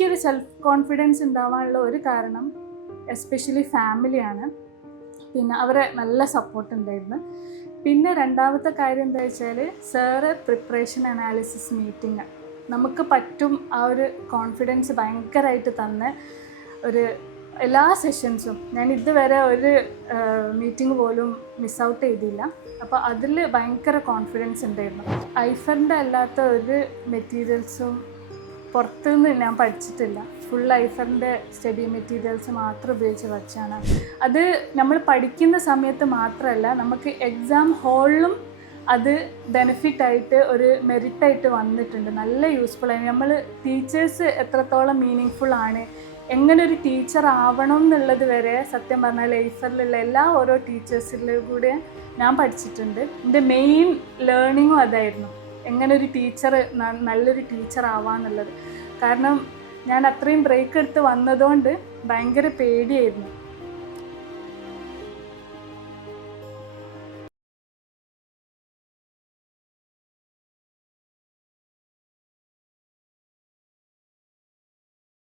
എനിക്കൊരു self confidence ഉണ്ടാവാനുള്ള ഒരു കാരണം എസ്പെഷ്യലി ഫാമിലിയാണ് പിന്നെ അവരെ നല്ല സപ്പോർട്ട് ഉണ്ടായിരുന്നു. പിന്നെ രണ്ടാമത്തെ കാര്യം എന്താ വെച്ചാൽ സാറ് പ്രിപ്പറേഷൻ അനാലിസിസ് മീറ്റിംഗ് നമുക്ക് പറ്റും ആ ഒരു കോൺഫിഡൻസ് ഭയങ്കരമായിട്ട് തന്ന ഒരു എല്ലാ സെഷൻസും ഞാൻ ഇതുവരെ ഒരു മീറ്റിംഗ് പോലും മിസ് ഔട്ട് ചെയ്തില്ല. അപ്പോൾ അതിൽ ഭയങ്കര കോൺഫിഡൻസ് ഉണ്ടായിരുന്നു. ഐഫറിന്റെ അല്ലാത്ത ഒരു മെറ്റീരിയൽസും പുറത്തുനിന്ന് ഞാൻ പഠിച്ചിട്ടില്ല. ഫുൾ ഐഫറിന്റെ സ്റ്റഡി മെറ്റീരിയൽസ് മാത്രം ഉപയോഗിച്ച് വച്ചാണ് അത് നമ്മൾ പഠിക്കുന്ന സമയത്ത് മാത്രമല്ല നമുക്ക് എക്സാം ഹോളിലും അത് ബെനിഫിറ്റായിട്ട് ഒരു മെറിറ്റായിട്ട് വന്നിട്ടുണ്ട്. നല്ല യൂസ്ഫുൾ ആയി നമ്മൾ ടീച്ചേഴ്സ് എത്രത്തോളം മീനിങ് ഫുൾ ആണ് എങ്ങനെ ഒരു ടീച്ചർ ആവണം എന്നുള്ളത് വരെ സത്യം പറഞ്ഞാൽ ലൈഫറിലുള്ള എല്ലാ ഓരോ ടീച്ചേഴ്സിലും കൂടെ ഞാൻ പഠിച്ചിട്ടുണ്ട്. എന്റെ മെയിൻ ലേണിങ്ങും അതായിരുന്നു. എങ്ങനെ ഒരു ടീച്ചർ നല്ലൊരു ടീച്ചർ ആവാന്നുള്ളത്. കാരണം ഞാൻ അത്രയും ബ്രേക്ക് എടുത്ത് വന്നതുകൊണ്ട് ഭയങ്കര പേടിയായിരുന്നു.